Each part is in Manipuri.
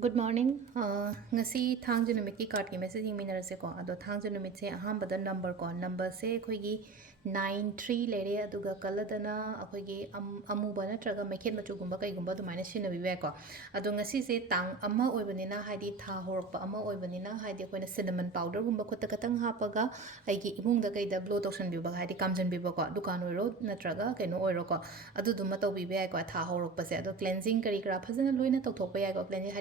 Good morning. Ngasi thangju numit ki card ki message ing minara se ko ado thangju numit se aham bada number ko number se khoi gi 93 lere aduga kaladana akhoi gi amu bana traga mekhet machu gumba kai gumba dumaina shin bi ko ado ngasi se tang amma oibanina haidi tha horpa amma oibanina haidi koina cinnamon powder gumba khutta katang hapaga ai gi imung da kai da blow toxin bi ba haidi kamjan bi ba ko dukan oiro natraga kaino oiro ko adu duma to bi ko tha horpa se ado cleansing kari kra phajana loina to thok pa ko cleansing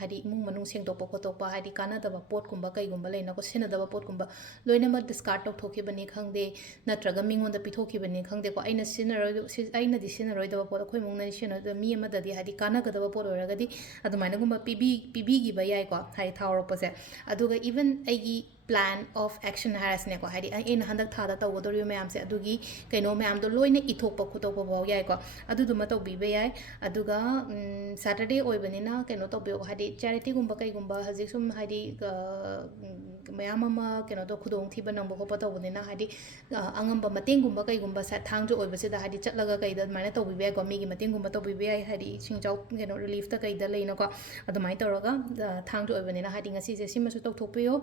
haidi imung manung sengdokpa khotokpa haidi kanadaba pot kumba kaigumba leina ko sinadaba pot kumba loinama discard tokthokibani khangde natraga mingonda pithokhibani khangde ko aina di sinaroi pot akhoi mungna sinada mi amadadi haidi kanagadaba pot oragadi adumaina gumba pibi gi ba yai ko hai thawropase aduga even aigi plan of action harasne ko haidi aina handak thada tawdori mayam se adugi kaino mayam do loina ithokpa khutokpa baw yai ko adu duma to bibe yai aduga saturday oibanina kaino to be haidi charity gumba kai gumba hajik sum haidi mayam ama kaino to khudong thiba nangbo ko patawbunina haidi angamba mateng gumba kai gumba sa thangjo oibase da haidi chatlaga kai da maina to bibe ko mi gi mateng gumba to bibe yai haidi singjaw kaino relief ta kai da leina ko adumai tawraga thangjo oibanina haidi ngasi se simasu to thokpiyo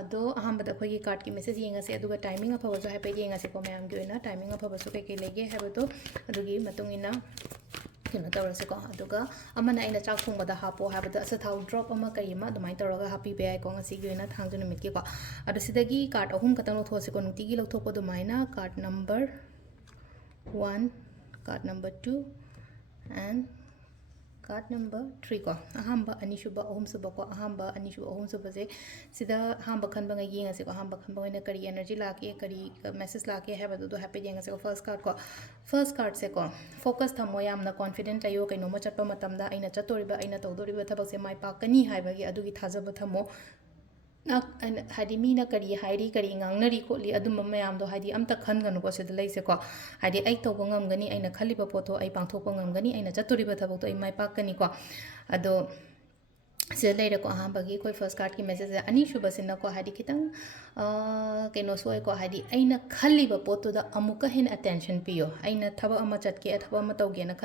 ado ahambada khoi card ki message yengase aduga timing afaba so happy yengase ko mayam gi oina timing afaba so kai lege habado adugi matungina kino tawrase ko aduga amana aina chak thongba da hapo habada asathau drop ama kai ma dumai tawraga happy be ai ko ngasi gi oina thangju numit ki ko adu sidagi card ahum katang lothose ko nuti gi lothok ko dumaina card number 1 card number 2 and card number 3 ko ahamba anishuba ahum suba ko ahamba anishuba ahum suba se sida ahamba khanba ngai yenga se ko ahamba khanba ina kari energy lake kari message lake have do happy yenga se ko first card se ko focus thamo yamna confident ayo kaino mo chatpa matamda aina chatoriba aina tawdoriba thabak se mai pakani haibagi adugi thajaba thamo haidi mina kari hairi kari ngangnari kholi adum mayam do haidi amta khan ganu ko sida leise ko haidi ai to bangam gani aina khaliba poto ai pangthok bangam gani aina chatori ba thabok to ai mai pakani ko ado sida leire ko ahambagi koi first card ki message ani shuba sina ko haidi kitang keno soi ko haidi aina khaliba poto da amuka hen attention piyo aina thaba ama chatke thaba ama tawge na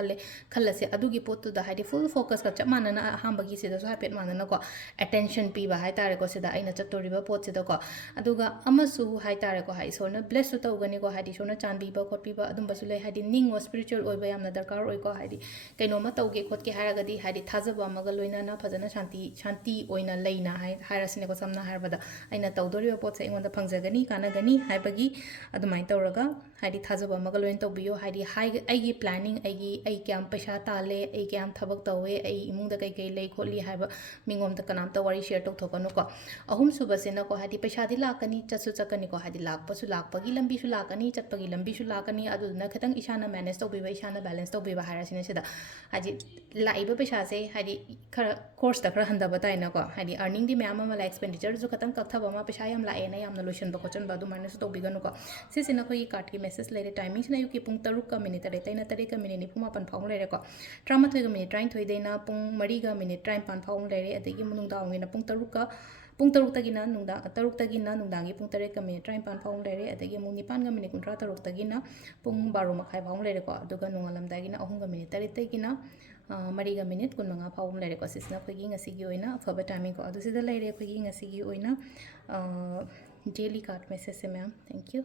khallase adugi poto da haidi full focus ka chamana na ahambagi sida so hapet manana ko attention pi ba hai tare ko sida aina chatori ba pot sida ko aduga amasu hai tare ko hai sona bless to tawgani ko haidi sona chanbi ba khotpi ba adum basu le haidi ning wa spiritual oi ba yamna darkar oi ko haidi keno ma tawge khot ke haragadi haidi thajaba maga loina na phajana shanti oina leina hairasine ko samna harbada aina tawdori pot se ingonda phangjagani kanagani haibagi adumai tawraga haidi thajaba maga loin tawbiyo haidi aigi planning ai kyam paisa tale ai kyam thabak tawe ai imungda kai lei kholi haiba mingom ta kanam ta wari share tok thokanu ko ahum suba sena ko haidi paisa di lakani chatsu chakani ko haidi lakpasu lakpagi lambi su lakani chatpagi lambi su lakani aduna khatang isana manage tawbiba isana balance tawbiba hairasine sida haji laiba paisa se haidi khara course ta khara handaba taina ko haidi earning di mayam ama la expenditure jo khatang kakthaba ma paisa yam la ena yam na lotion ba kochen ba du minus to biganu ko se sina khoi card ki message lere timing sina yuki pung taruk ka minute tare taina tare ka minute ni phuma pan phawng lere ko trama thoi ga minute train thoi deina pung mari ga minute train pan phawng lere adegi munung da ngina pung taruk tagina nungda taruk tagina nungdangi pung tare ka minute train pan phawng lere adegi mung nipan ga minute kuntra taruk tagina pung baru makhai phawng lere ko aduga nungalam dagina ahum ga minute tare tagina mariga minute kun manga phawum lere ko sisna khoi ngasigi oina afaba timing ko adu sida lere khoi ngasigi oina daily card message se ma'am thank you